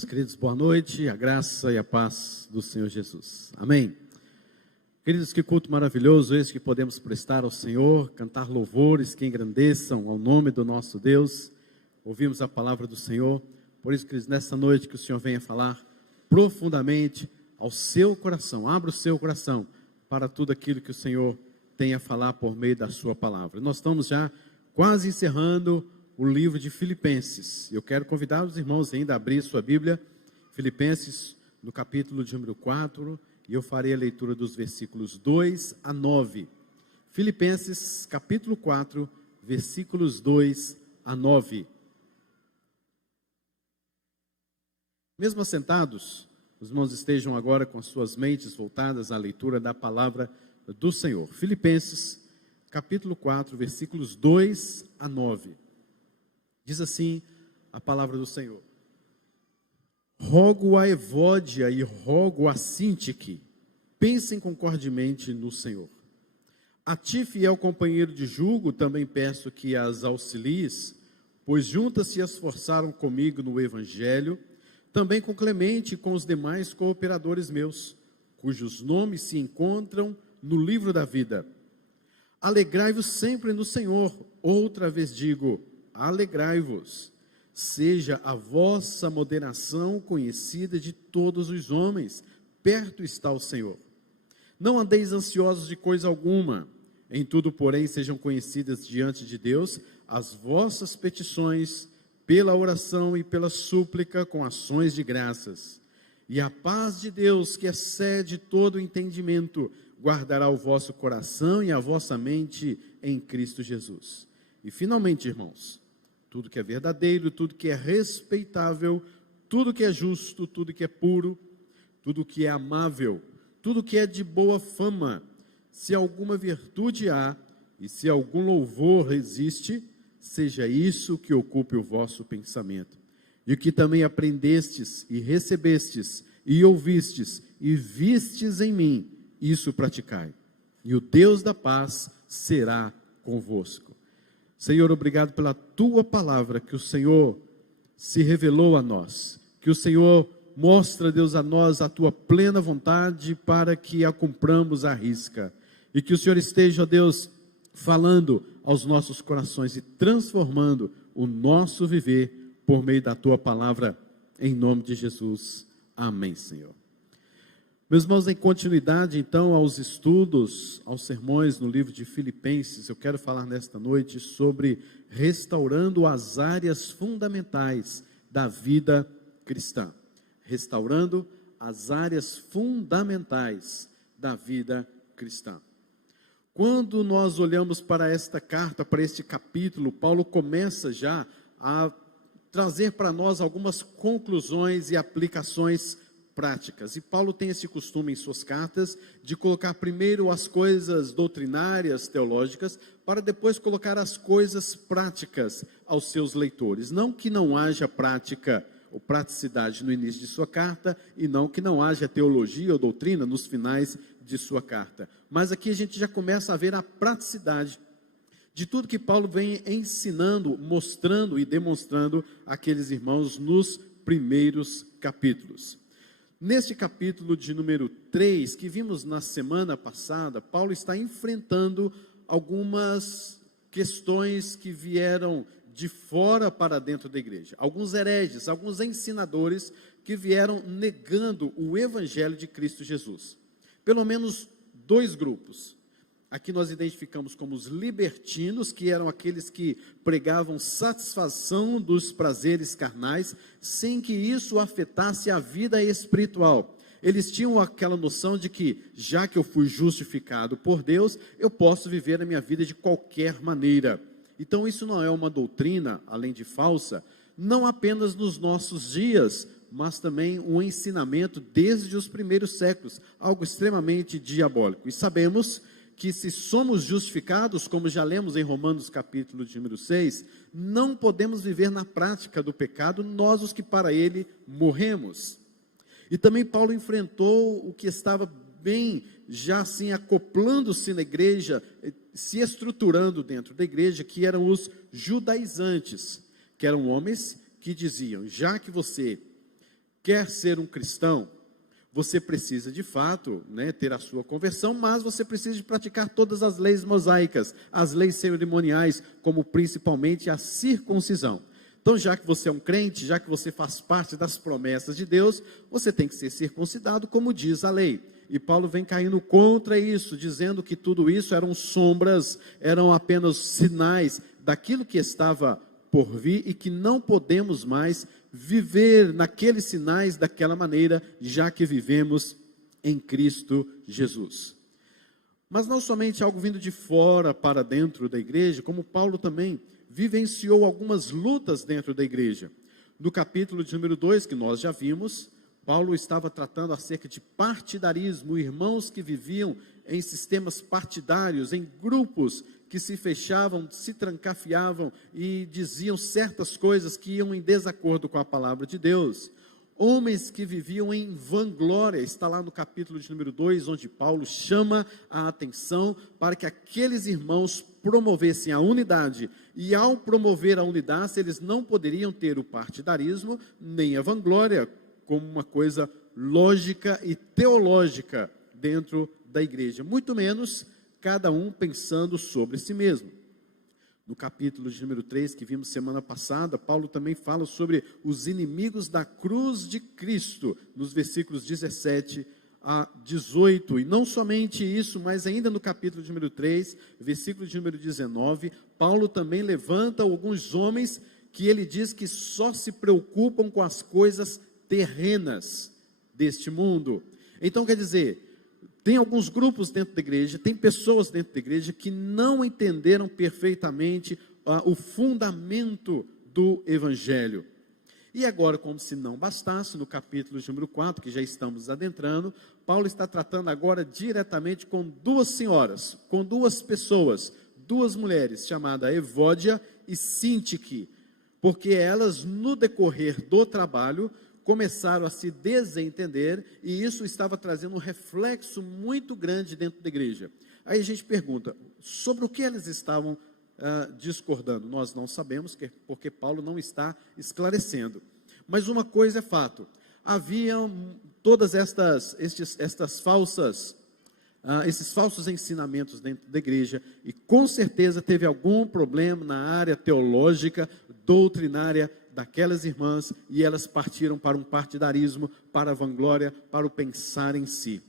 Meus queridos, boa noite, a graça e a paz do Senhor Jesus. Amém. Queridos, que culto maravilhoso esse que podemos prestar ao Senhor, cantar louvores que engrandeçam ao nome do nosso Deus. Ouvimos a palavra do Senhor, por isso, queridos, nessa noite que o Senhor venha falar profundamente ao seu coração. Abra o seu coração para tudo aquilo que o Senhor tem a falar por meio da sua palavra. Nós estamos já quase encerrando o livro de Filipenses. Eu quero convidar os irmãos ainda a abrir sua Bíblia, Filipenses, no capítulo de número 4, e eu farei a leitura dos versículos 2 a 9. Filipenses, capítulo 4, versículos 2 a 9. Mesmo assentados, os irmãos estejam agora com as suas mentes voltadas à leitura da palavra do Senhor. Filipenses, capítulo 4, versículos 2 a 9. Diz assim a palavra do Senhor: rogo a Evódia e rogo a Sintique, pensem concordemente no Senhor. A ti, fiel companheiro de jugo, também peço que as auxilies, pois juntas se esforçaram comigo no Evangelho, também com Clemente e com os demais cooperadores meus, cujos nomes se encontram no livro da vida. Alegrai-vos sempre no Senhor. Outra vez digo, alegrai-vos. Seja a vossa moderação conhecida de todos os homens, perto está o Senhor. Não andeis ansiosos de coisa alguma, em tudo, porém, sejam conhecidas diante de Deus as vossas petições, pela oração e pela súplica, com ações de graças. E a paz de Deus, que excede todo o entendimento, guardará o vosso coração e a vossa mente em Cristo Jesus. E finalmente, irmãos, tudo que é verdadeiro, tudo que é respeitável, tudo que é justo, tudo que é puro, tudo que é amável, tudo que é de boa fama, se alguma virtude há e se algum louvor existe, seja isso que ocupe o vosso pensamento. E o que também aprendestes e recebestes e ouvistes e vistes em mim, isso praticai. E o Deus da paz será convosco. Senhor, obrigado pela tua palavra, que o Senhor se revelou a nós, que o Senhor mostra, Deus, a nós a tua plena vontade para que a cumpramos à risca, e que o Senhor esteja, Deus, falando aos nossos corações e transformando o nosso viver por meio da tua palavra, em nome de Jesus. Amém, Senhor. Meus irmãos, em continuidade, então, aos estudos, aos sermões no livro de Filipenses, eu quero falar nesta noite sobre restaurando as áreas fundamentais da vida cristã. Restaurando as áreas fundamentais da vida cristã. Quando nós olhamos para esta carta, para este capítulo, Paulo começa já a trazer para nós algumas conclusões e aplicações práticas. E Paulo tem esse costume em suas cartas de colocar primeiro as coisas doutrinárias, teológicas, para depois colocar as coisas práticas aos seus leitores. Não que não haja prática ou praticidade no início de sua carta, e não que não haja teologia ou doutrina nos finais de sua carta. Mas aqui a gente já começa a ver a praticidade de tudo que Paulo vem ensinando, mostrando e demonstrando àqueles irmãos nos primeiros capítulos. Neste capítulo de número 3, que vimos na semana passada, Paulo está enfrentando algumas questões que vieram de fora para dentro da igreja. Alguns hereges, alguns ensinadores que vieram negando o evangelho de Cristo Jesus. Pelo menos dois grupos. Aqui nós identificamos como os libertinos, que eram aqueles que pregavam satisfação dos prazeres carnais, sem que isso afetasse a vida espiritual. Eles tinham aquela noção de que, já que eu fui justificado por Deus, eu posso viver a minha vida de qualquer maneira. Então isso não é uma doutrina, além de falsa, não apenas nos nossos dias, mas também um ensinamento desde os primeiros séculos, algo extremamente diabólico. E sabemos que se somos justificados, como já lemos em Romanos capítulo de número 6, não podemos viver na prática do pecado, nós os que para ele morremos. E também Paulo enfrentou o que estava bem, já assim acoplando-se na igreja, se estruturando dentro da igreja, que eram os judaizantes, que eram homens que diziam, já que você quer ser um cristão, você precisa de fato, ter a sua conversão, mas você precisa de praticar todas as leis mosaicas, as leis cerimoniais, como principalmente a circuncisão. Então, já que você é um crente, já que você faz parte das promessas de Deus, você tem que ser circuncidado, como diz a lei. E Paulo vem caindo contra isso, dizendo que tudo isso eram sombras, eram apenas sinais daquilo que estava por vir e que não podemos mais viver naqueles sinais daquela maneira, já que vivemos em Cristo Jesus. Mas não somente algo vindo de fora para dentro da igreja, como Paulo também vivenciou algumas lutas dentro da igreja. No capítulo de número 2, que nós já vimos, Paulo estava tratando acerca de partidarismo, irmãos que viviam em sistemas partidários, em grupos que se fechavam, se trancafiavam e diziam certas coisas que iam em desacordo com a palavra de Deus. Homens que viviam em vanglória, está lá no capítulo de número 2, onde Paulo chama a atenção para que aqueles irmãos promovessem a unidade, e ao promover a unidade, eles não poderiam ter o partidarismo, nem a vanglória, como uma coisa lógica e teológica dentro da igreja, muito menos cada um pensando sobre si mesmo. No capítulo de número 3, que vimos semana passada, Paulo também fala sobre os inimigos da cruz de Cristo, nos versículos 17 a 18, e não somente isso, mas ainda no capítulo de número 3, versículo de número 19, Paulo também levanta alguns homens que ele diz que só se preocupam com as coisas terrenas deste mundo. Então, quer dizer, tem alguns grupos dentro da igreja, tem pessoas dentro da igreja que não entenderam perfeitamente o fundamento do evangelho. E agora, como se não bastasse, no capítulo número 4, que já estamos adentrando, Paulo está tratando agora diretamente com duas senhoras, com duas pessoas, duas mulheres, chamadas Evódia e Sintique, porque elas, no decorrer do trabalho, começaram a se desentender, e isso estava trazendo um reflexo muito grande dentro da igreja. Aí a gente pergunta, sobre o que eles estavam discordando? Nós não sabemos, porque Paulo não está esclarecendo. Mas uma coisa é fato, haviam todas esses falsos ensinamentos dentro da igreja, e com certeza teve algum problema na área teológica, doutrinária, daquelas irmãs, e elas partiram para um partidarismo, para a vanglória, para o pensar em si.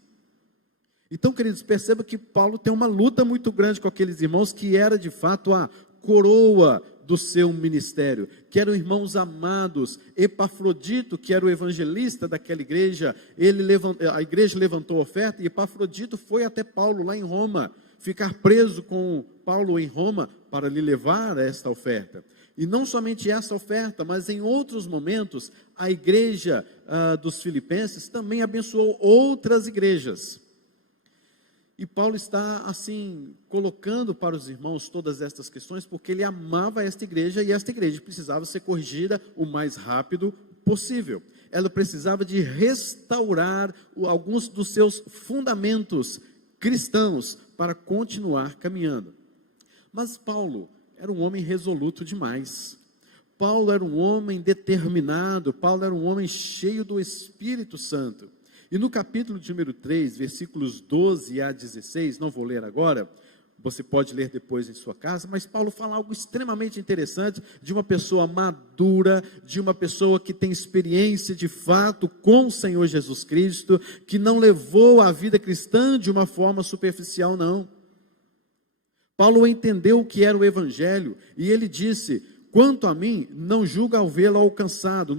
Então, queridos, perceba que Paulo tem uma luta muito grande com aqueles irmãos, que era de fato a coroa do seu ministério, que eram irmãos amados. Epafrodito, que era o evangelista daquela igreja, a igreja levantou oferta, e Epafrodito foi até Paulo lá em Roma, ficar preso com Paulo em Roma, para lhe levar esta oferta. E não somente essa oferta, mas em outros momentos, a igreja dos filipenses também abençoou outras igrejas. E Paulo está, assim, colocando para os irmãos todas estas questões, porque ele amava esta igreja, e esta igreja precisava ser corrigida o mais rápido possível. Ela precisava de restaurar alguns dos seus fundamentos cristãos, para continuar caminhando. Mas Paulo era um homem resoluto demais. Paulo era um homem determinado, Paulo era um homem cheio do Espírito Santo. E no capítulo de número 3, versículos 12 a 16, não vou ler agora, você pode ler depois em sua casa, mas Paulo fala algo extremamente interessante, de uma pessoa madura, de uma pessoa que tem experiência de fato com o Senhor Jesus Cristo, que não levou a vida cristã de uma forma superficial, não. Paulo entendeu o que era o evangelho, e ele disse: quanto a mim, não julgo ao vê-lo alcançado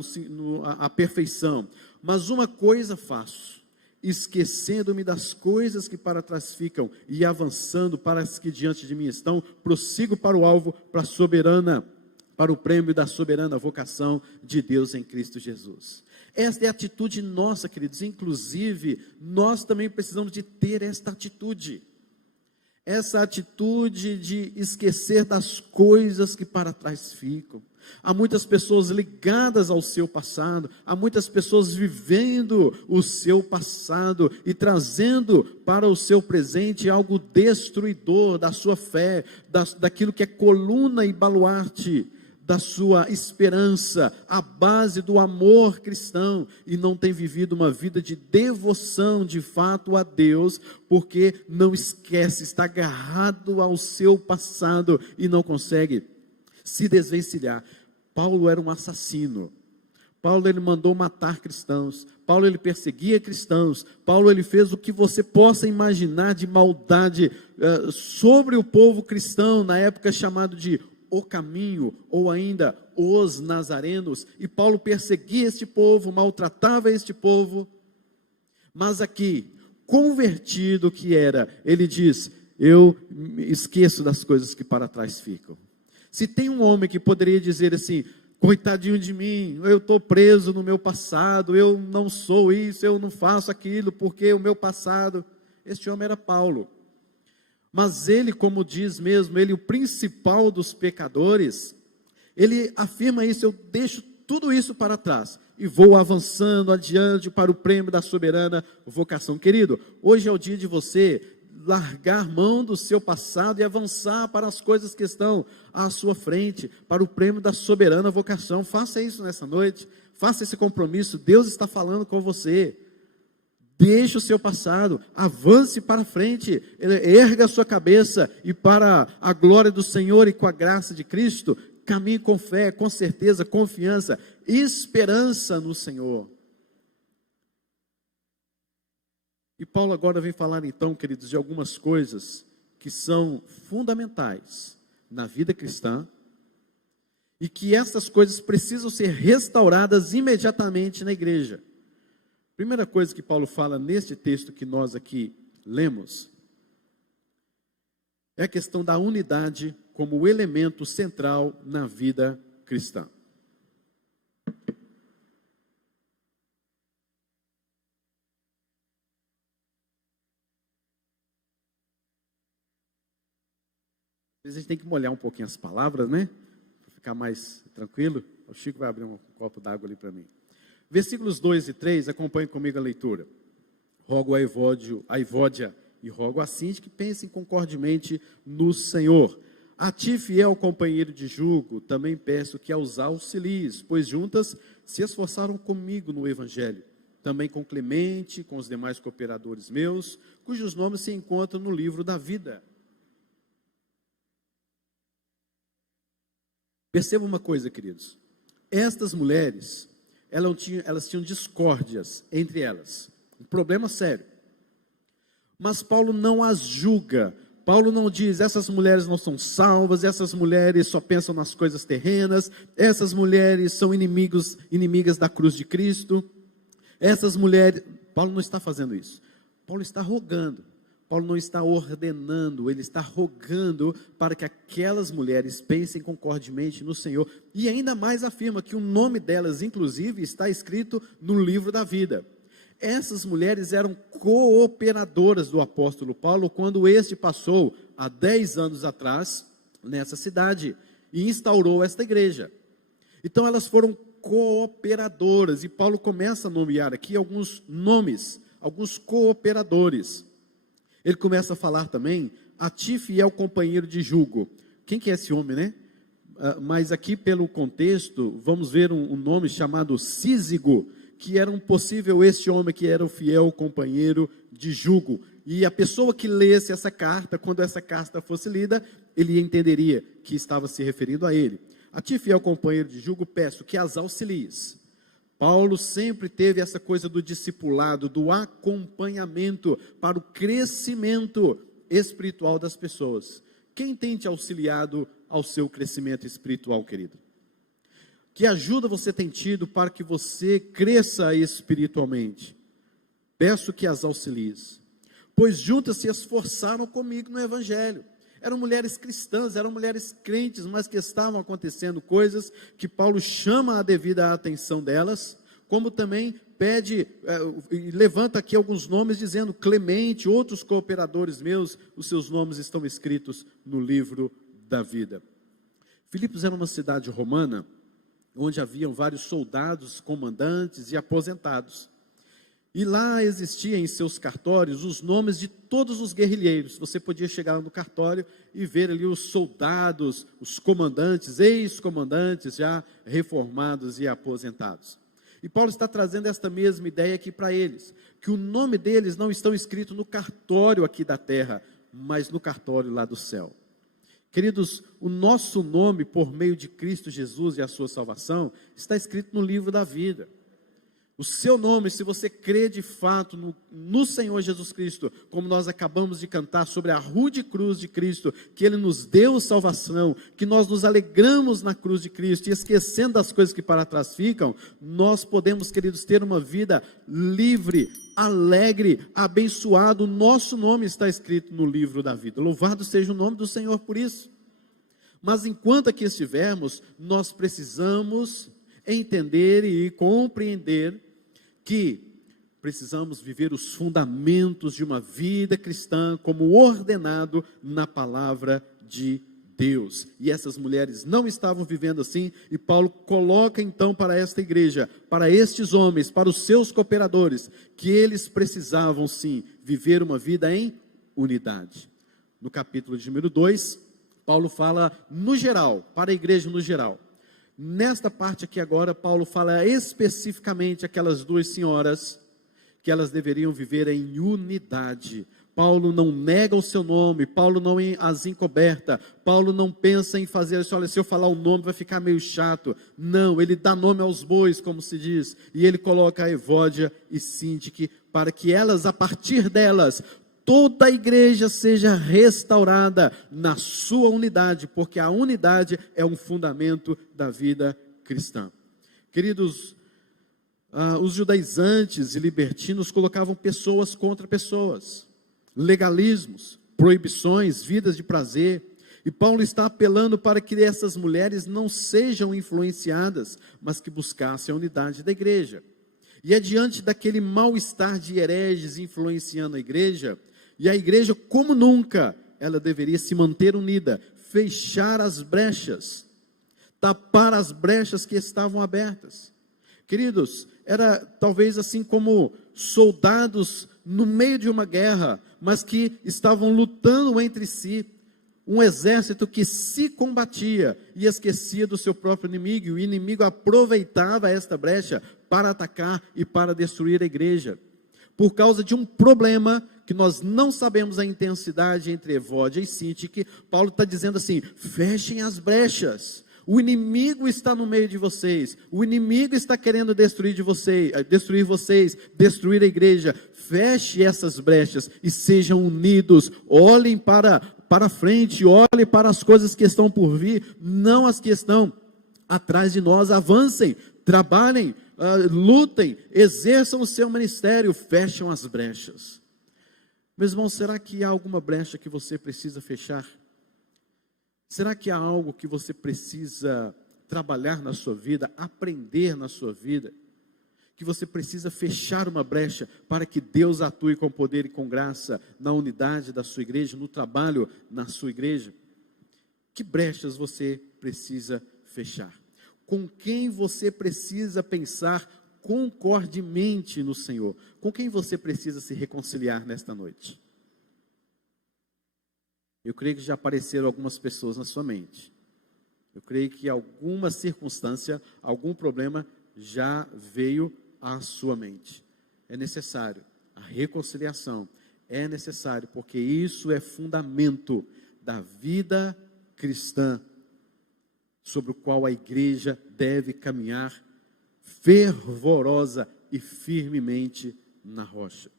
a perfeição, mas uma coisa faço, esquecendo-me das coisas que para trás ficam, e avançando para as que diante de mim estão, prossigo para o alvo, para o prêmio da soberana vocação de Deus em Cristo Jesus. Esta é a atitude nossa, queridos, inclusive, nós também precisamos de ter esta atitude. Essa atitude de esquecer das coisas que para trás ficam. Há muitas pessoas ligadas ao seu passado, há muitas pessoas vivendo o seu passado e trazendo para o seu presente algo destruidor da sua fé, daquilo que é coluna e baluarte da sua esperança, a base do amor cristão, e não tem vivido uma vida de devoção de fato a Deus, porque não esquece, está agarrado ao seu passado e não consegue se desvencilhar. Paulo era um assassino. Paulo, ele mandou matar cristãos. Paulo, ele perseguia cristãos. Paulo, ele fez o que você possa imaginar de maldade sobre o povo cristão, na época chamado de o caminho, ou ainda os nazarenos. E Paulo perseguia este povo, maltratava este povo. Mas aqui, convertido que era, ele diz: eu me esqueço das coisas que para trás ficam. Se tem um homem que poderia dizer assim: coitadinho de mim, eu estou preso no meu passado, eu não sou isso, eu não faço aquilo, porque o meu passado. Este homem era Paulo. Mas ele, como diz mesmo, ele, o principal dos pecadores, ele afirma isso: eu deixo tudo isso para trás e vou avançando adiante para o prêmio da soberana vocação. Querido, hoje é o dia de você largar mão do seu passado e avançar para as coisas que estão à sua frente, para o prêmio da soberana vocação. Faça isso nessa noite, faça esse compromisso. Deus está falando com você. Deixe o seu passado, avance para frente, erga a sua cabeça e, para a glória do Senhor e com a graça de Cristo, caminhe com fé, com certeza, confiança, esperança no Senhor. E Paulo agora vem falar então, queridos, de algumas coisas que são fundamentais na vida cristã e que essas coisas precisam ser restauradas imediatamente na igreja. Primeira coisa que Paulo fala neste texto que nós aqui lemos é a questão da unidade como elemento central na vida cristã. Às vezes a gente tem que molhar um pouquinho as palavras, né? Para ficar mais tranquilo. O Chico vai abrir um copo d'água ali para mim. Versículos 2 e 3, acompanhe comigo a leitura. Rogo a Evódia e rogo a Sintique que pensem concordemente no Senhor. A ti, fiel companheiro de jugo, também peço que aos auxilies, pois juntas se esforçaram comigo no Evangelho. Também com Clemente, com os demais cooperadores meus, cujos nomes se encontram no livro da vida. Perceba uma coisa, queridos. Estas mulheres, elas tinham discórdias entre elas. Um problema sério. Mas Paulo não as julga. Paulo não diz: essas mulheres não são salvas, essas mulheres só pensam nas coisas terrenas, essas mulheres são inimigas da cruz de Cristo. Essas mulheres... Paulo não está fazendo isso. Paulo está rogando. Paulo não está ordenando, ele está rogando para que aquelas mulheres pensem concordemente no Senhor. E ainda mais afirma que o nome delas, inclusive, está escrito no livro da vida. Essas mulheres eram cooperadoras do apóstolo Paulo quando este passou, há 10 anos atrás, nessa cidade e instaurou esta igreja. Então elas foram cooperadoras, e Paulo começa a nomear aqui alguns nomes, alguns cooperadores. Ele começa a falar também: a ti, fiel companheiro de jugo. Quem que é esse homem, né? Mas aqui, pelo contexto, vamos ver um nome chamado Cízigo, que era um possível este homem que era o fiel companheiro de jugo. E a pessoa que lesse essa carta, quando essa carta fosse lida, ele entenderia que estava se referindo a ele. A ti, fiel companheiro de jugo, peço que as auxilies. Paulo sempre teve essa coisa do discipulado, do acompanhamento para o crescimento espiritual das pessoas. Quem tem te auxiliado ao seu crescimento espiritual, querido? Que ajuda você tem tido para que você cresça espiritualmente? Peço que as auxilies, pois juntas se esforçaram comigo no Evangelho. Eram mulheres cristãs, eram mulheres crentes, mas que estavam acontecendo coisas que Paulo chama a devida atenção delas, como também pede, e levanta aqui alguns nomes dizendo: Clemente, outros cooperadores meus, os seus nomes estão escritos no livro da vida. Filipos era uma cidade romana, onde haviam vários soldados, comandantes e aposentados. E lá existia em seus cartórios os nomes de todos os guerrilheiros. Você podia chegar no cartório e ver ali os soldados, os comandantes, ex-comandantes já reformados e aposentados. E Paulo está trazendo esta mesma ideia aqui para eles, que o nome deles não estão escrito no cartório aqui da terra, mas no cartório lá do céu. Queridos, o nosso nome por meio de Cristo Jesus e a sua salvação está escrito no livro da vida. O seu nome, se você crê de fato no Senhor Jesus Cristo, como nós acabamos de cantar sobre a rude cruz de Cristo, que Ele nos deu salvação, que nós nos alegramos na cruz de Cristo, e esquecendo das coisas que para trás ficam, nós podemos, queridos, ter uma vida livre, alegre, abençoado. O nosso nome está escrito no livro da vida. Louvado seja o nome do Senhor por isso. Mas enquanto aqui estivermos, nós precisamos entender e compreender que precisamos viver os fundamentos de uma vida cristã como ordenado na palavra de Deus. E essas mulheres não estavam vivendo assim, e Paulo coloca então para esta igreja, para estes homens, para os seus cooperadores, que eles precisavam sim viver uma vida em unidade. No capítulo de número 2, Paulo fala no geral, para a igreja no geral. Nesta parte aqui agora, Paulo fala especificamente aquelas duas senhoras, que elas deveriam viver em unidade. Paulo não nega o seu nome, Paulo não as encoberta, Paulo não pensa em fazer isso, olha, se eu falar o nome vai ficar meio chato. Não, ele dá nome aos bois, como se diz, e ele coloca a Evódia e Síntique, para que elas, a partir delas, toda a igreja seja restaurada na sua unidade, porque a unidade é um fundamento da vida cristã. Queridos, os judaizantes e libertinos colocavam pessoas contra pessoas, legalismos, proibições, vidas de prazer, e Paulo está apelando para que essas mulheres não sejam influenciadas, mas que buscassem a unidade da igreja. E é diante daquele mal-estar de hereges influenciando a igreja, e a igreja, como nunca, ela deveria se manter unida, fechar as brechas, tapar as brechas que estavam abertas. Queridos, era talvez assim como soldados no meio de uma guerra, mas que estavam lutando entre si, um exército que se combatia e esquecia do seu próprio inimigo, e o inimigo aproveitava esta brecha para atacar e para destruir a igreja. Por causa de um problema que nós não sabemos a intensidade entre Evódia e Síntique, Paulo está dizendo assim: fechem as brechas. O inimigo está no meio de vocês. O inimigo está querendo destruir vocês, destruir a igreja. Feche essas brechas e sejam unidos. Olhem para frente, olhem para as coisas que estão por vir, não as que estão atrás de nós. Avancem, trabalhem, lutem, exerçam o seu ministério, fecham as brechas. Meus irmãos, será que há alguma brecha que você precisa fechar? Será que há algo que você precisa trabalhar na sua vida, aprender na sua vida, que você precisa fechar uma brecha para que Deus atue com poder e com graça na unidade da sua igreja, no trabalho na sua igreja? Que brechas você precisa fechar? Com quem você precisa pensar concordemente no Senhor? Com quem você precisa se reconciliar nesta noite? Eu creio que já apareceram algumas pessoas na sua mente. Eu creio que alguma circunstância, algum problema já veio à sua mente. É necessário a reconciliação, é necessário, porque isso é fundamento da vida cristã, sobre o qual a igreja deve caminhar fervorosa e firmemente na rocha.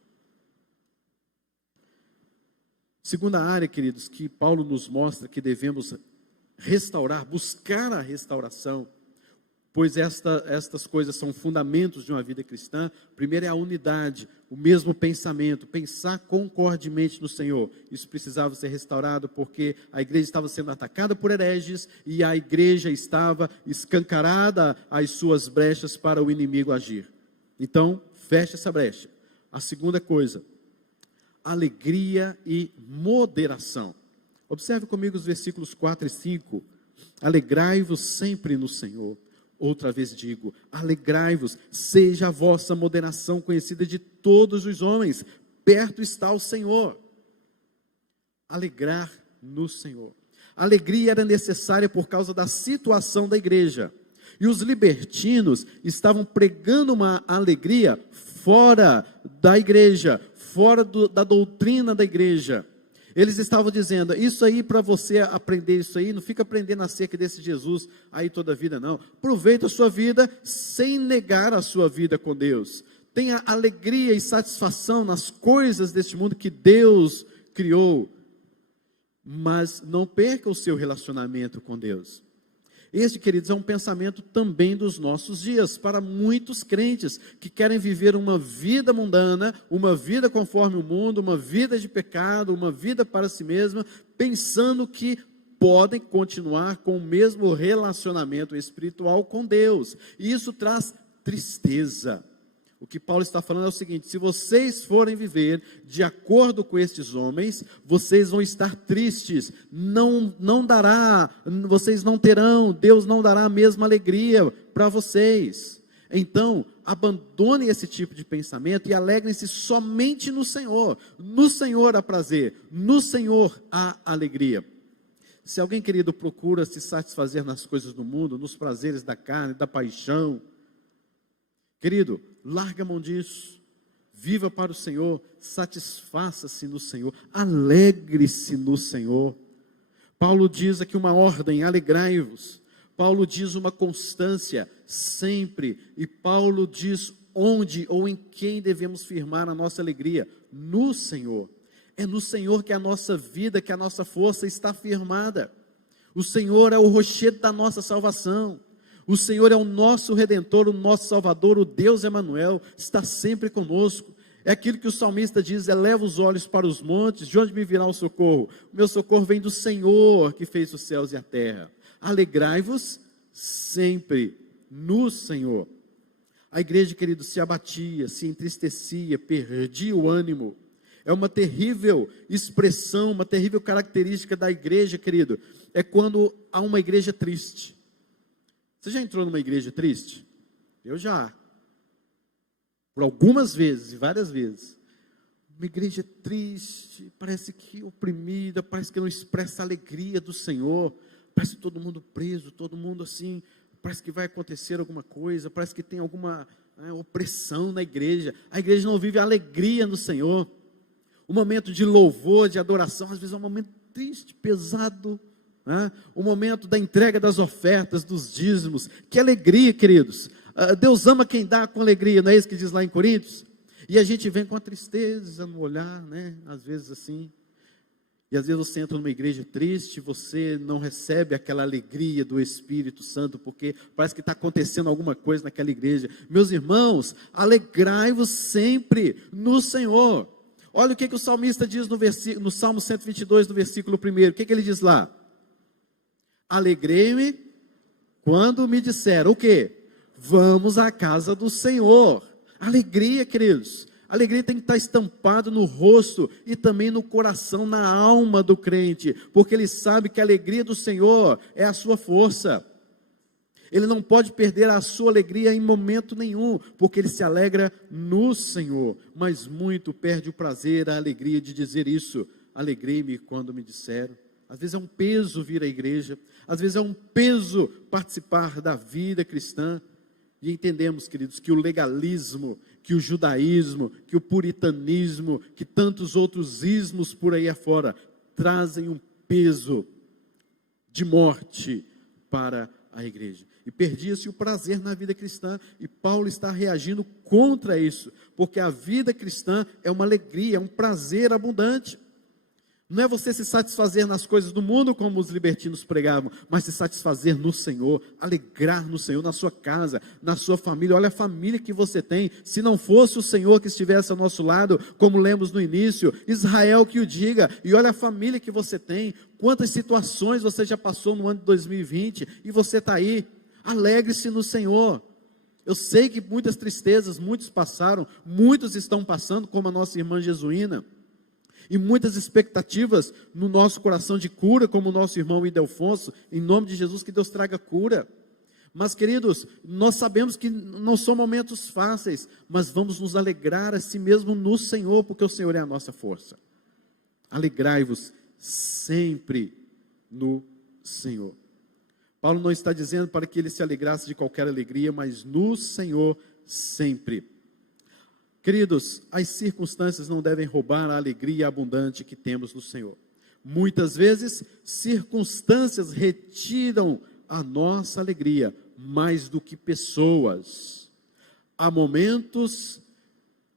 Segunda área, queridos, que Paulo nos mostra que devemos restaurar, buscar a restauração, pois estas coisas são fundamentos de uma vida cristã. Primeiro é a unidade, o mesmo pensamento, pensar concordemente no Senhor. Isso precisava ser restaurado porque a igreja estava sendo atacada por hereges e a igreja estava escancarada às suas brechas para o inimigo agir. Então, feche essa brecha. A segunda coisa, alegria e moderação. Observe comigo os versículos 4 e 5. Alegrai-vos sempre no Senhor. outra vez digo, alegrai-vos, seja a vossa moderação conhecida de todos os homens, perto está o Senhor. Alegrar no Senhor. A alegria era necessária por causa da situação da igreja. E os libertinos estavam pregando uma alegria fora da igreja, fora da doutrina da igreja. Eles estavam dizendo, isso aí para você aprender isso aí, não fica aprendendo acerca desse Jesus aí toda a vida não. Aproveita a sua vida sem negar a sua vida com Deus. Tenha alegria e satisfação nas coisas deste mundo que Deus criou. Mas não perca o seu relacionamento com Deus. Este, queridos, é um pensamento também dos nossos dias, para muitos crentes que querem viver uma vida mundana, uma vida conforme o mundo, uma vida de pecado, uma vida para si mesma, pensando que podem continuar com o mesmo relacionamento espiritual com Deus. E isso traz tristeza. O que Paulo está falando é o seguinte, se vocês forem viver de acordo com estes homens, vocês vão estar tristes, vocês não terão, Deus não dará a mesma alegria para vocês. Então, abandone esse tipo de pensamento e alegrem-se somente no Senhor. No Senhor há prazer, no Senhor há alegria. Se alguém, querido, procura se satisfazer nas coisas do mundo, nos prazeres da carne, da paixão, querido, larga a mão disso, viva para o Senhor, satisfaça-se no Senhor, alegre-se no Senhor. Paulo diz aqui uma ordem, alegrai-vos. Paulo diz uma constância, sempre. E Paulo diz onde ou em quem devemos firmar a nossa alegria, no Senhor. É no Senhor que a nossa vida, que a nossa força está firmada. O Senhor é o rochedo da nossa salvação. O Senhor é o nosso Redentor, o nosso Salvador, o Deus Emanuel, está sempre conosco. É aquilo que o salmista diz, eleva os olhos para os montes, de onde me virá o socorro? O meu socorro vem do Senhor, que fez os céus e a terra. Alegrai-vos sempre no Senhor. A igreja, querido, se abatia, se entristecia, perdia o ânimo. É uma terrível expressão, uma terrível característica da igreja, querido, é quando há uma igreja triste. Você já entrou numa igreja triste? Eu já. Por algumas vezes, e várias vezes. Uma igreja triste, parece que oprimida, parece que não expressa a alegria do Senhor. Parece todo mundo preso, todo mundo assim, parece que vai acontecer alguma coisa, parece que tem alguma opressão na igreja. A igreja não vive a alegria no Senhor. O momento de louvor, de adoração, às vezes é um momento triste, pesado. O momento da entrega das ofertas, dos dízimos, que alegria, queridos. Deus ama quem dá com alegria, não é isso que diz lá em Coríntios? E a gente vem com a tristeza no olhar, né? Às vezes assim, e às vezes você entra numa igreja triste, você não recebe aquela alegria do Espírito Santo, porque parece que está acontecendo alguma coisa naquela igreja. Meus irmãos, alegrai-vos sempre no Senhor. Olha o que o salmista diz no Salmo 122, no versículo 1, o que ele diz lá? Alegrei-me quando me disseram, o quê? Vamos à casa do Senhor. Alegria, queridos. Alegria tem que estar estampado no rosto e também no coração, na alma do crente, porque ele sabe que a alegria do Senhor é a sua força. Ele não pode perder a sua alegria em momento nenhum, porque ele se alegra no Senhor, mas muito perde o prazer, a alegria de dizer isso. Alegrei-me quando me disseram. Às vezes é um peso vir à igreja, às vezes é um peso participar da vida cristã, e entendemos, queridos, que o legalismo, que o judaísmo, que o puritanismo, que tantos outros ismos por aí afora, trazem um peso de morte para a igreja. E perdia-se o prazer na vida cristã, e Paulo está reagindo contra isso, porque a vida cristã é uma alegria, é um prazer abundante. Não é você se satisfazer nas coisas do mundo, como os libertinos pregavam, mas se satisfazer no Senhor, alegrar no Senhor, na sua casa, na sua família. Olha a família que você tem. Se não fosse o Senhor que estivesse ao nosso lado, como lemos no início, Israel que o diga. E olha a família que você tem. Quantas situações você já passou no ano de 2020 e você está aí. Alegre-se no Senhor. Eu sei que muitas tristezas, muitos passaram, muitos estão passando, como a nossa irmã Jesuína. E muitas expectativas no nosso coração de cura, como o nosso irmão Idelfonso, em nome de Jesus, que Deus traga cura. Mas, queridos, nós sabemos que não são momentos fáceis, mas vamos nos alegrar a si mesmo no Senhor, porque o Senhor é a nossa força. Alegrai-vos sempre no Senhor. Paulo não está dizendo para que ele se alegrasse de qualquer alegria, mas no Senhor sempre. Queridos, as circunstâncias não devem roubar a alegria abundante que temos no Senhor. Muitas vezes, circunstâncias retiram a nossa alegria mais do que pessoas. Há momentos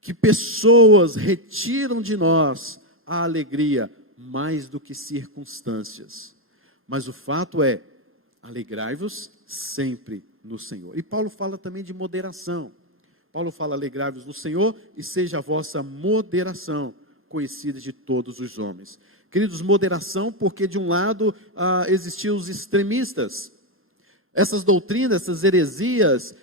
que pessoas retiram de nós a alegria mais do que circunstâncias. Mas o fato é, alegrai-vos sempre no Senhor. E Paulo fala também de moderação. Paulo fala, alegrai-vos no Senhor e seja a vossa moderação conhecida de todos os homens. Queridos, moderação, porque de um lado existiam os extremistas. Essas doutrinas, essas heresias,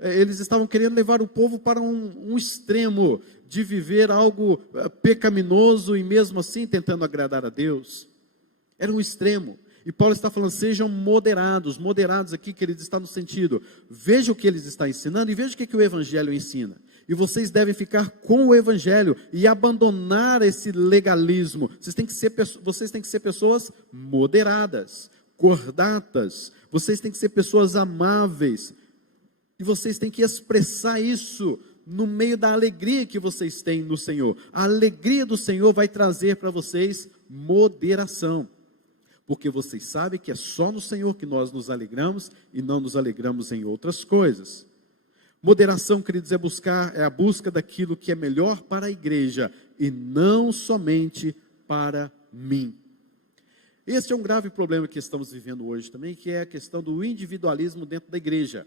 eles estavam querendo levar o povo para um extremo de viver algo pecaminoso e mesmo assim tentando agradar a Deus. Era um extremo. E Paulo está falando, sejam moderados. Moderados aqui, queridos, está no sentido, veja o que eles estão ensinando e veja o que o Evangelho ensina. E vocês devem ficar com o Evangelho e abandonar esse legalismo. Vocês têm que ser pessoas moderadas, cordatas. Vocês têm que ser pessoas amáveis. E vocês têm que expressar isso no meio da alegria que vocês têm no Senhor. A alegria do Senhor vai trazer para vocês moderação. Porque vocês sabem que é só no Senhor que nós nos alegramos e não nos alegramos em outras coisas. Moderação, queridos, é a busca daquilo que é melhor para a igreja e não somente para mim. Este é um grave problema que estamos vivendo hoje também, que é a questão do individualismo dentro da igreja.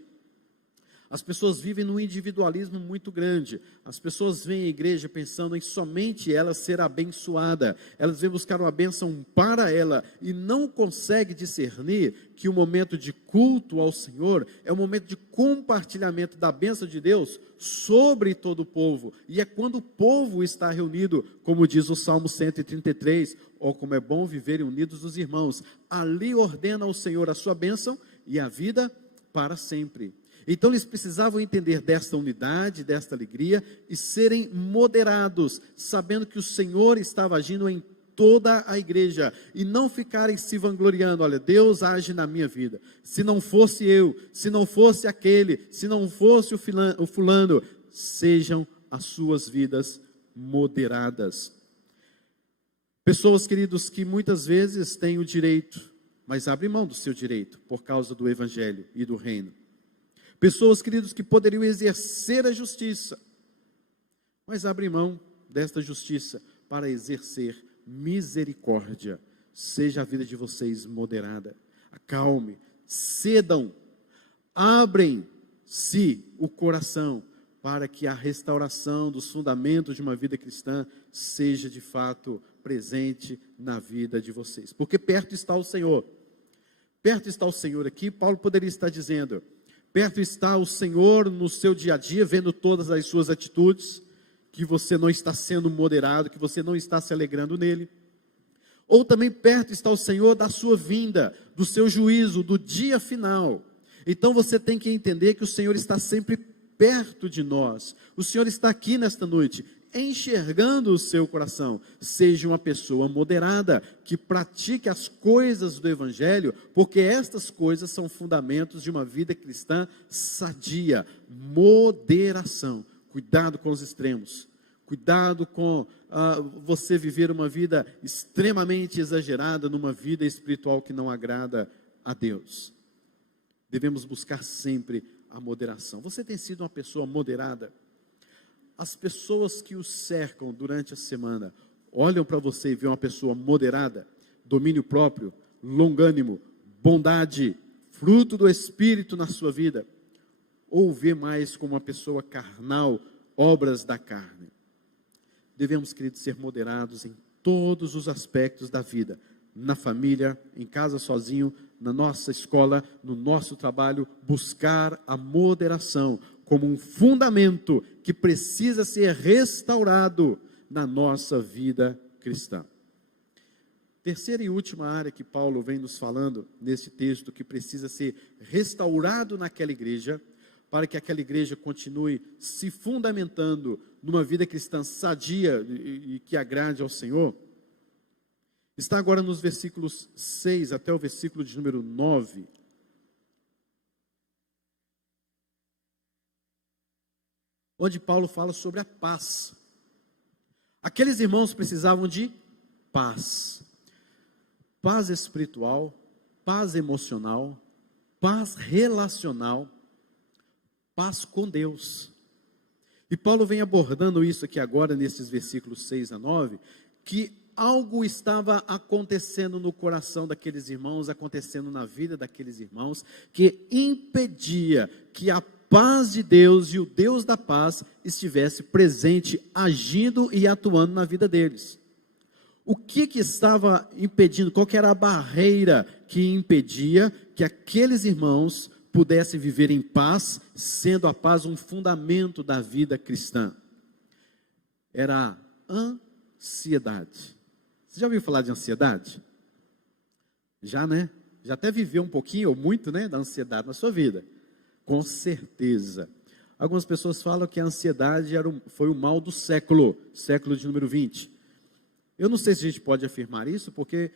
As pessoas vivem num individualismo muito grande. As pessoas vêm à igreja pensando em somente ela ser abençoada. Elas vêm buscar uma bênção para ela e não conseguem discernir que o momento de culto ao Senhor é um momento de compartilhamento da bênção de Deus sobre todo o povo. E é quando o povo está reunido, como diz o Salmo 133, ó, como é bom viverem unidos os irmãos. Ali ordena o Senhor a sua bênção e a vida para sempre. Então eles precisavam entender desta unidade, desta alegria e serem moderados, sabendo que o Senhor estava agindo em toda a igreja e não ficarem se vangloriando, olha, Deus age na minha vida, se não fosse eu, se não fosse aquele, se não fosse o fulano, sejam as suas vidas moderadas. Pessoas, queridos, que muitas vezes têm o direito, mas abrem mão do seu direito por causa do Evangelho e do reino. Pessoas, queridos, que poderiam exercer a justiça, mas abrem mão desta justiça para exercer misericórdia. Seja a vida de vocês moderada, acalme, cedam, abrem-se o coração para que a restauração dos fundamentos de uma vida cristã seja de fato presente na vida de vocês. Porque perto está o Senhor. Perto está o Senhor aqui, Paulo poderia estar dizendo, perto está o Senhor no seu dia a dia, vendo todas as suas atitudes, que você não está sendo moderado, que você não está se alegrando nele. Ou também perto está o Senhor da sua vinda, do seu juízo, do dia final. Então você tem que entender que o Senhor está sempre perto de nós. O Senhor está aqui nesta noite, enxergando o seu coração. Seja uma pessoa moderada, que pratique as coisas do Evangelho, porque estas coisas são fundamentos de uma vida cristã sadia. Moderação, cuidado com os extremos, cuidado com você viver uma vida extremamente exagerada, numa vida espiritual que não agrada a Deus. Devemos buscar sempre a moderação. Você tem sido uma pessoa moderada? As pessoas que o cercam durante a semana olham para você e veem uma pessoa moderada, domínio próprio, longânimo, bondade, fruto do Espírito na sua vida, ou vê mais como uma pessoa carnal, obras da carne. Devemos, queridos, ser moderados em todos os aspectos da vida, na família, em casa sozinho, na nossa escola, no nosso trabalho, buscar a moderação como um fundamento que precisa ser restaurado na nossa vida cristã. Terceira e última área que Paulo vem nos falando nesse texto, que precisa ser restaurado naquela igreja, para que aquela igreja continue se fundamentando numa vida cristã sadia e que agrade ao Senhor, está agora nos versículos 6 até o versículo de número 9. Onde Paulo fala sobre a paz. Aqueles irmãos precisavam de paz. Paz espiritual, paz emocional, paz relacional, paz com Deus. E Paulo vem abordando isso aqui agora, nesses versículos 6 a 9, que algo estava acontecendo no coração daqueles irmãos, acontecendo na vida daqueles irmãos, que impedia que a paz de Deus e o Deus da paz estivesse presente, agindo e atuando na vida deles. O que estava impedindo? Qual que era a barreira que impedia que aqueles irmãos pudessem viver em paz, sendo a paz um fundamento da vida cristã? Era a ansiedade. Você já ouviu falar de ansiedade? Já, né? Já até viveu um pouquinho ou muito, né, da ansiedade na sua vida? Com certeza. Algumas pessoas falam que a ansiedade foi o mal do século de número 20. Eu não sei se a gente pode afirmar isso, porque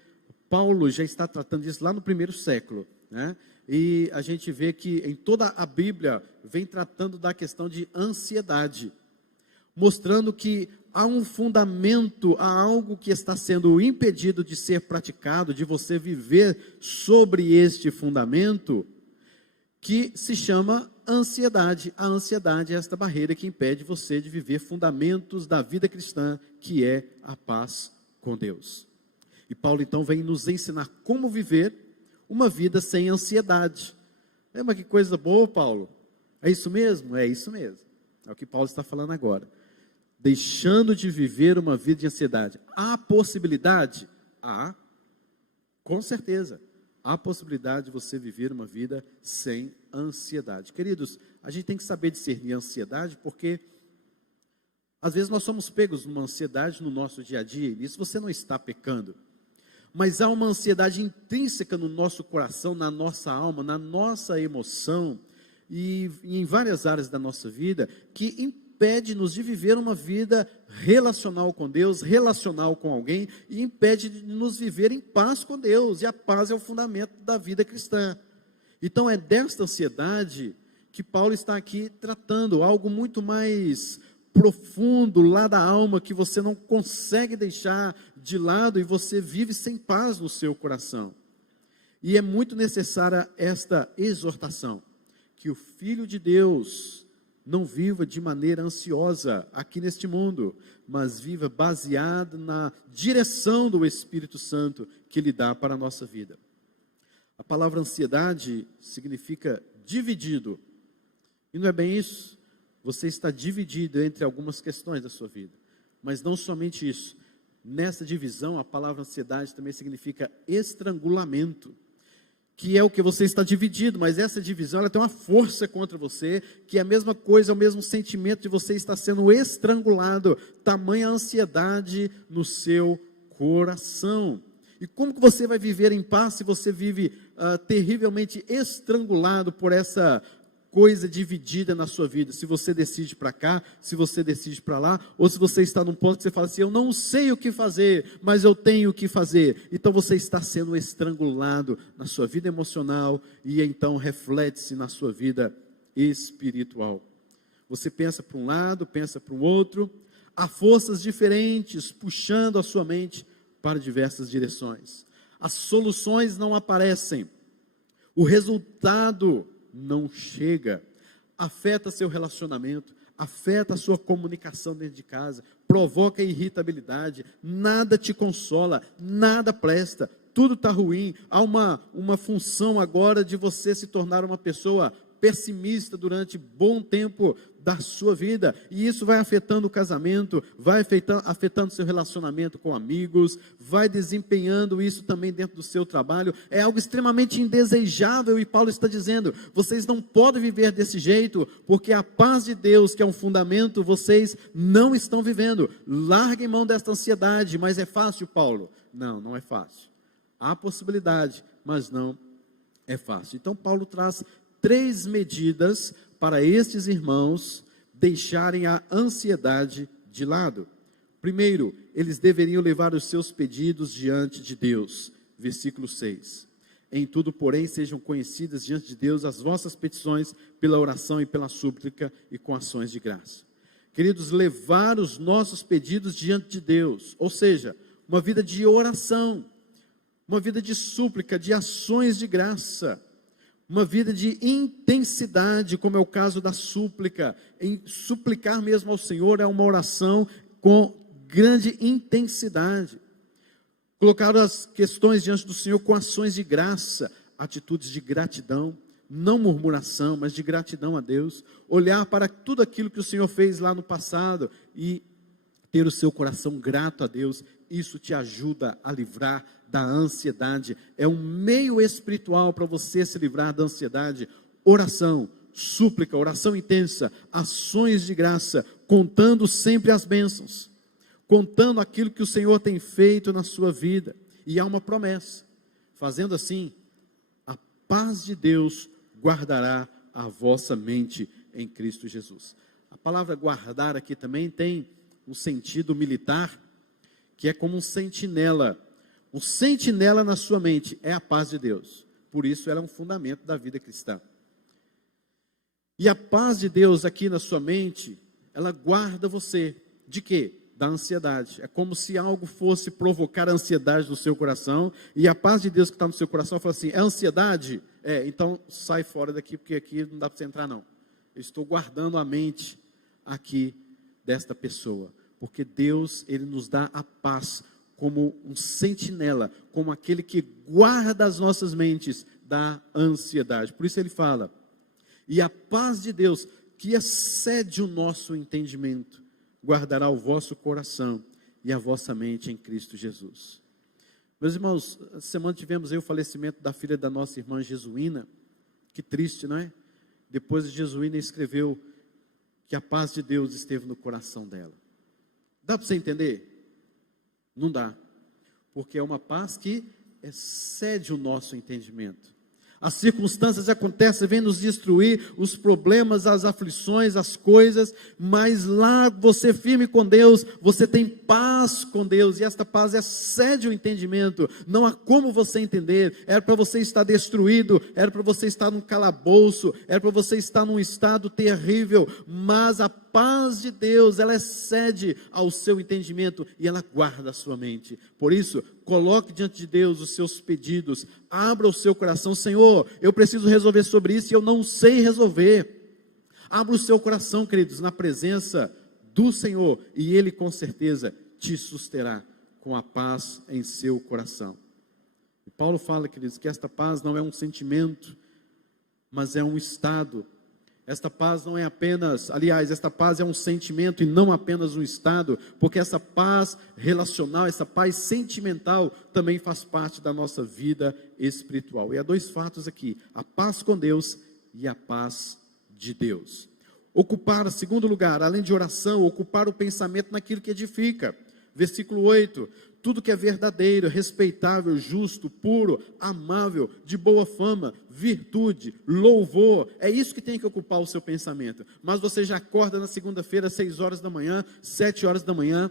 Paulo já está tratando disso lá no primeiro século, né? E a gente vê que em toda a Bíblia vem tratando da questão de ansiedade, mostrando que há um fundamento, há algo que está sendo impedido de ser praticado, de você viver sobre este fundamento, que se chama ansiedade. A ansiedade é esta barreira que impede você de viver fundamentos da vida cristã, que é a paz com Deus. E Paulo então vem nos ensinar como viver uma vida sem ansiedade. Lembra que coisa boa, Paulo? É isso mesmo? É isso mesmo. É o que Paulo está falando agora. Deixando de viver uma vida de ansiedade. Há possibilidade? Há, com certeza. Há possibilidade de você viver uma vida sem ansiedade. Queridos, a gente tem que saber discernir a ansiedade, porque às vezes nós somos pegos numa ansiedade no nosso dia a dia, e nisso você não está pecando. Mas há uma ansiedade intrínseca no nosso coração, na nossa alma, na nossa emoção, e em várias áreas da nossa vida, que impede-nos de viver uma vida relacional com Deus, relacional com alguém, e impede de nos viver em paz com Deus, e a paz é o fundamento da vida cristã. Então é desta ansiedade que Paulo está aqui tratando, algo muito mais profundo lá da alma, que você não consegue deixar de lado, e você vive sem paz no seu coração. E é muito necessária esta exortação, que o Filho de Deus não viva de maneira ansiosa aqui neste mundo, mas viva baseado na direção do Espírito Santo que Ele dá para a nossa vida. A palavra ansiedade significa dividido, e não é bem isso. Você está dividido entre algumas questões da sua vida, mas não somente isso. Nessa divisão, a palavra ansiedade também significa estrangulamento, que é o que você está dividido, mas essa divisão ela tem uma força contra você, que é a mesma coisa, é o mesmo sentimento de você estar sendo estrangulado, tamanha ansiedade no seu coração. E como que você vai viver em paz se você vive terrivelmente estrangulado por essa coisa dividida na sua vida? Se você decide para cá, se você decide para lá, ou se você está num ponto que você fala assim, eu não sei o que fazer, mas eu tenho o que fazer. Então você está sendo estrangulado na sua vida emocional, e então reflete-se na sua vida espiritual. Você pensa para um lado, pensa para o outro, há forças diferentes puxando a sua mente para diversas direções. As soluções não aparecem, o resultado não chega, afeta seu relacionamento, afeta a sua comunicação dentro de casa, provoca irritabilidade, nada te consola, nada presta, tudo está ruim. Há uma função agora de você se tornar uma pessoa pessimista durante bom tempo da sua vida, e isso vai afetando o casamento, vai afetando seu relacionamento com amigos, vai desempenhando isso também dentro do seu trabalho. É algo extremamente indesejável, e Paulo está dizendo: vocês não podem viver desse jeito, porque a paz de Deus, que é um fundamento, vocês não estão vivendo. Larguem mão desta ansiedade. Mas é fácil, Paulo? Não, não é fácil. Há possibilidade, mas não é fácil. Então Paulo traz 3 medidas para estes irmãos deixarem a ansiedade de lado. Primeiro, eles deveriam levar os seus pedidos diante de Deus. Versículo 6. Em tudo, porém, sejam conhecidas diante de Deus as vossas petições pela oração e pela súplica e com ações de graça. Queridos, levar os nossos pedidos diante de Deus, ou seja, uma vida de oração, uma vida de súplica, de ações de graça, uma vida de intensidade, como é o caso da súplica. Em suplicar mesmo ao Senhor é uma oração com grande intensidade. Colocar as questões diante do Senhor com ações de graça, atitudes de gratidão, não murmuração, mas de gratidão a Deus. Olhar para tudo aquilo que o Senhor fez lá no passado e ter o seu coração grato a Deus. Isso te ajuda a livrar da ansiedade. É um meio espiritual para você se livrar da ansiedade. Oração, súplica, oração intensa, ações de graça, contando sempre as bênçãos, contando aquilo que o Senhor tem feito na sua vida. E há uma promessa: fazendo assim, a paz de Deus guardará a vossa mente em Cristo Jesus. A palavra guardar aqui também tem um sentido militar, que é como um sentinela. Um sentinela na sua mente é a paz de Deus. Por isso ela é um fundamento da vida cristã. E a paz de Deus aqui na sua mente, ela guarda você de quê? Da ansiedade. É como se algo fosse provocar a ansiedade no seu coração, e a paz de Deus que está no seu coração fala assim: é ansiedade? Então sai fora daqui, porque aqui não dá para você entrar não. Eu estou guardando a mente aqui desta pessoa, porque Deus, Ele nos dá a paz como um sentinela, como aquele que guarda as nossas mentes da ansiedade. Por isso ele fala: e a paz de Deus, que excede o nosso entendimento, guardará o vosso coração e a vossa mente em Cristo Jesus. Meus irmãos, essa semana tivemos aí o falecimento da filha da nossa irmã Jesuína. Que triste, não é? Depois Jesuína escreveu que a paz de Deus esteve no coração dela. Dá para você entender? Não dá, porque é uma paz que excede o nosso entendimento. As circunstâncias acontecem, vêm nos destruir, os problemas, as aflições, as coisas, mas lá você firme com Deus, você tem paz com Deus, e esta paz excede o entendimento. Não há como você entender. Era para você estar destruído, era para você estar num calabouço, era para você estar num estado terrível, mas a paz de Deus, ela excede ao seu entendimento e ela guarda a sua mente. Por isso, coloque diante de Deus os seus pedidos, abra o seu coração. Senhor, eu preciso resolver sobre isso e eu não sei resolver. Abra o seu coração, queridos, na presença do Senhor, e Ele com certeza te susterá com a paz em seu coração. E Paulo fala, queridos, que esta paz não é um sentimento, mas é um estado. Esta paz não é apenas, aliás, esta paz é um sentimento e não apenas um estado, porque essa paz relacional, essa paz sentimental também faz parte da nossa vida espiritual. E há 2 fatos aqui: a paz com Deus e a paz de Deus. Ocupar, segundo lugar, além de oração, ocupar o pensamento naquilo que edifica. Versículo 8: tudo que é verdadeiro, respeitável, justo, puro, amável, de boa fama, virtude, louvor, é isso que tem que ocupar o seu pensamento. Mas você já acorda na segunda-feira, 6 horas da manhã, 7 horas da manhã,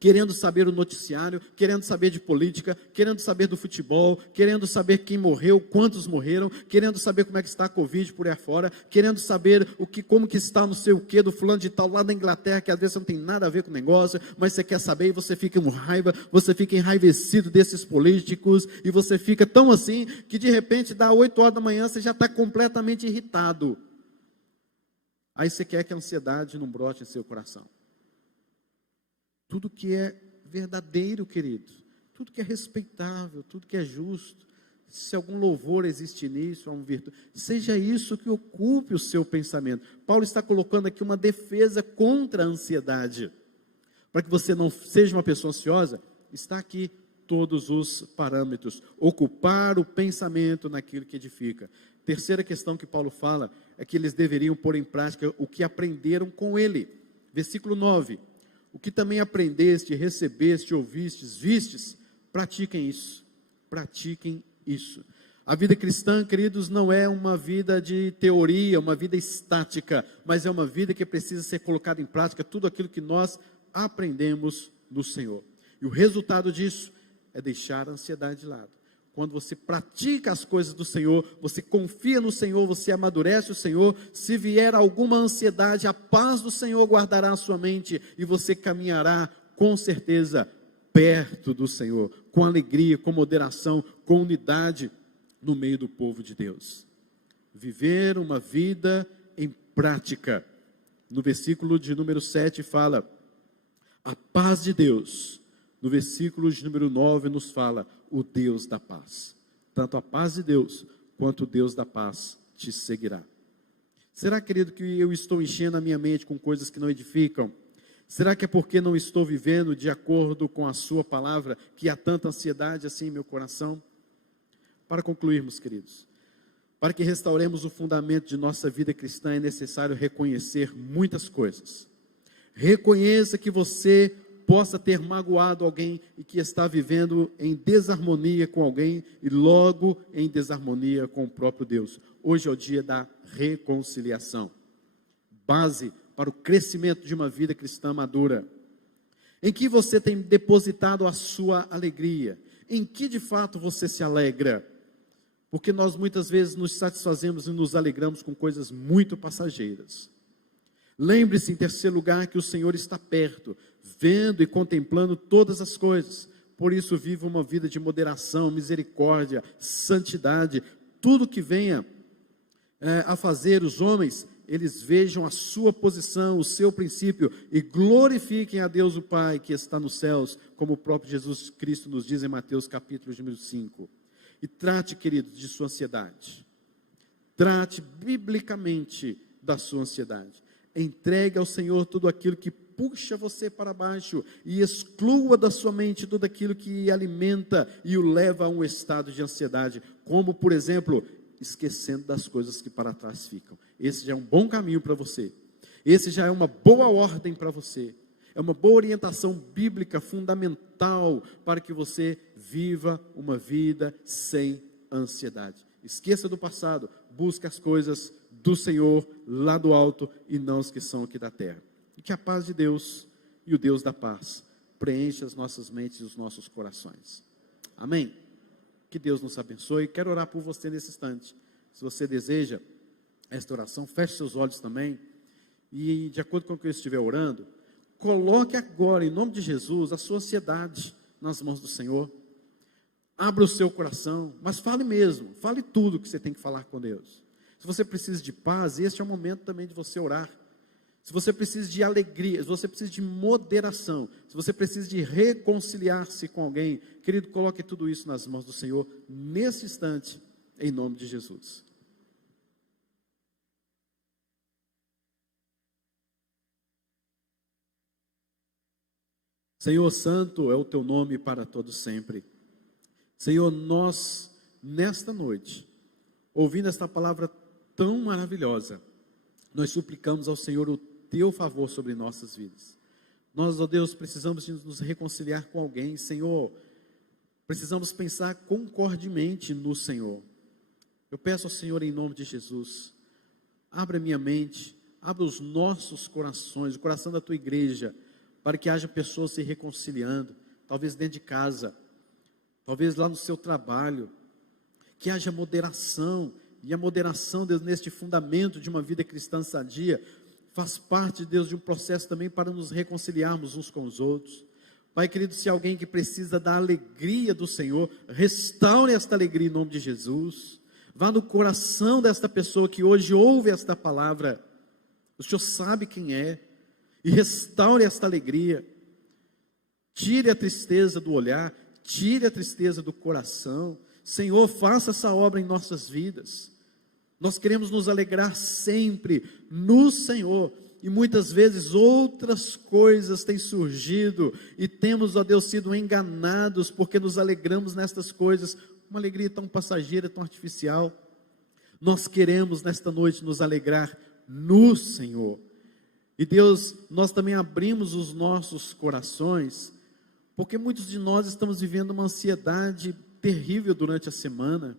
querendo saber o noticiário, querendo saber de política, querendo saber do futebol, querendo saber quem morreu, quantos morreram, querendo saber como é que está a Covid por aí fora, querendo saber como que está não sei o que do fulano de tal lá da Inglaterra, que às vezes não tem nada a ver com o negócio, mas você quer saber e você fica com raiva, você fica enraivecido desses políticos, e você fica tão assim, que de repente dá 8 horas da manhã, você já está completamente irritado. Aí você quer que a ansiedade não brote em seu coração. Tudo que é verdadeiro, querido, tudo que é respeitável, tudo que é justo, Se algum louvor existe nisso, há uma virtude, seja isso que ocupe o seu pensamento. Paulo está colocando aqui uma defesa contra a ansiedade. Para que você não seja uma pessoa ansiosa, está aqui todos os parâmetros. Ocupar o pensamento naquilo que edifica. Terceira questão que Paulo fala é que eles deveriam pôr em prática o que aprenderam com ele. Versículo 9. O que também aprendeste, recebeste, ouvistes, vistes, pratiquem isso. Pratiquem isso. A vida cristã, queridos, não é uma vida de teoria, uma vida estática, mas é uma vida que precisa ser colocada em prática, tudo aquilo que nós aprendemos no Senhor. E o resultado disso é deixar a ansiedade de lado. Quando você pratica as coisas do Senhor, você confia no Senhor, você amadurece o Senhor, se vier alguma ansiedade, a paz do Senhor guardará a sua mente e você caminhará com certeza perto do Senhor, com alegria, com moderação, com unidade no meio do povo de Deus. Viver uma vida em prática. No versículo de número 7 fala, a paz de Deus. No versículo de número 9 nos fala, o Deus da paz. Tanto a paz de Deus, quanto o Deus da paz te seguirá. Será, querido, que eu estou enchendo a minha mente com coisas que não edificam? Será que é porque não estou vivendo de acordo com a sua palavra, que há tanta ansiedade assim em meu coração? Para concluirmos, queridos, para que restauremos o fundamento de nossa vida cristã, é necessário reconhecer muitas coisas. Reconheça que você possa ter magoado alguém e que está vivendo em desarmonia com alguém e logo em desarmonia com o próprio Deus. Hoje é o dia da reconciliação. Base para o crescimento de uma vida cristã madura. Em que você tem depositado a sua alegria? Em que de fato você se alegra? Porque nós muitas vezes nos satisfazemos e nos alegramos com coisas muito passageiras. Lembre-se, em terceiro lugar, que o Senhor está perto, vendo e contemplando todas as coisas. Por isso, viva uma vida de moderação, misericórdia, santidade. Tudo que venha a fazer os homens, eles vejam a sua posição, o seu princípio e glorifiquem a Deus o Pai que está nos céus, como o próprio Jesus Cristo nos diz em Mateus capítulo número 5. E trate, queridos, de sua ansiedade. Trate biblicamente da sua ansiedade. Entregue ao Senhor tudo aquilo que puxa você para baixo e exclua da sua mente tudo aquilo que alimenta e o leva a um estado de ansiedade, como, por exemplo, esquecendo das coisas que para trás ficam. Esse já é um bom caminho para você. Esse já é uma boa ordem para você. É uma boa orientação bíblica fundamental para que você viva uma vida sem ansiedade. Esqueça do passado, busque as coisas do Senhor lá do alto e não as que são aqui da terra. E que a paz de Deus e o Deus da paz preencha as nossas mentes e os nossos corações. Amém? Que Deus nos abençoe. Quero orar por você nesse instante. Se você deseja esta oração, feche seus olhos também e, de acordo com o que eu estiver orando, coloque agora, em nome de Jesus, a sua ansiedade nas mãos do Senhor. Abra o seu coração, mas fale mesmo, fale tudo que você tem que falar com Deus. Se você precisa de paz, este é o momento também de você orar. Se você precisa de alegria, se você precisa de moderação, se você precisa de reconciliar-se com alguém, querido, coloque tudo isso nas mãos do Senhor, nesse instante, em nome de Jesus. Senhor, santo é o teu nome para todo sempre. Senhor, nós, nesta noite, ouvindo esta palavra tão maravilhosa, nós suplicamos ao Senhor o teu favor sobre nossas vidas. Nós, ó Deus, precisamos de nos reconciliar com alguém. Senhor, precisamos pensar concordemente no Senhor. Eu peço ao Senhor, em nome de Jesus, abra minha mente, abra os nossos corações, o coração da tua igreja, para que haja pessoas se reconciliando, talvez dentro de casa, talvez lá no seu trabalho, que haja moderação, e a moderação, Deus, neste fundamento de uma vida cristã sadia, faz parte, Deus, de um processo também para nos reconciliarmos uns com os outros. Pai querido, se alguém que precisa da alegria do Senhor, restaure esta alegria em nome de Jesus, vá no coração desta pessoa que hoje ouve esta palavra, o Senhor sabe quem é, e restaure esta alegria, tire a tristeza do olhar, tire a tristeza do coração. Senhor, faça essa obra em nossas vidas. Nós queremos nos alegrar sempre no Senhor. E muitas vezes outras coisas têm surgido e temos, ó Deus, sido enganados porque nos alegramos nestas coisas. Uma alegria tão passageira, tão artificial. Nós queremos nesta noite nos alegrar no Senhor. E Deus, nós também abrimos os nossos corações, porque muitos de nós estamos vivendo uma ansiedade terrível durante a semana.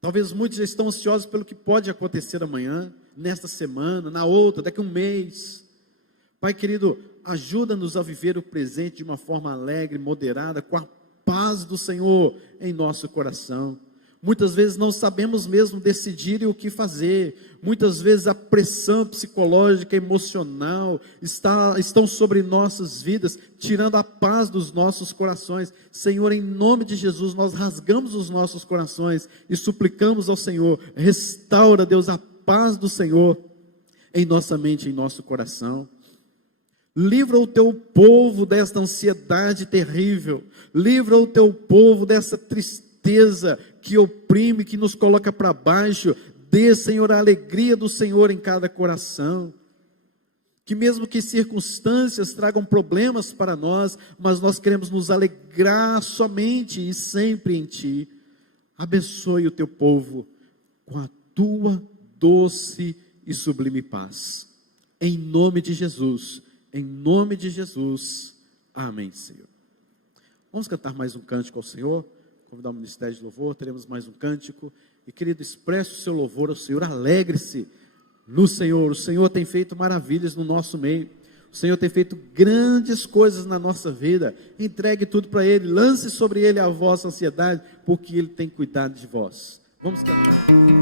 Talvez muitos já estão ansiosos pelo que pode acontecer amanhã, nesta semana, na outra, daqui a um mês. Pai querido, ajuda-nos a viver o presente de uma forma alegre, moderada, com a paz do Senhor em nosso coração. Muitas vezes não sabemos mesmo decidir o que fazer. Muitas vezes a pressão psicológica, emocional estão sobre nossas vidas, tirando a paz dos nossos corações. Senhor, em nome de Jesus, nós rasgamos os nossos corações e suplicamos ao Senhor, restaura, Deus, a paz do Senhor em nossa mente, em nosso coração. Livra o teu povo desta ansiedade terrível. Livra o teu povo dessa tristeza que oprime, que nos coloca para baixo. Dê, Senhor, a alegria do Senhor em cada coração. Que mesmo que circunstâncias tragam problemas para nós, mas nós queremos nos alegrar somente e sempre em Ti. Abençoe o teu povo com a tua doce e sublime paz. Em nome de Jesus. Em nome de Jesus. Amém, Senhor. Vamos cantar mais um cântico ao Senhor. Convidar o ministério de louvor, teremos mais um cântico. E querido, expresse o seu louvor ao Senhor, alegre-se no Senhor. O Senhor tem feito maravilhas no nosso meio. O Senhor tem feito grandes coisas na nossa vida. Entregue tudo para Ele, lance sobre Ele a vossa ansiedade, porque Ele tem cuidado de vós. Vamos cantar.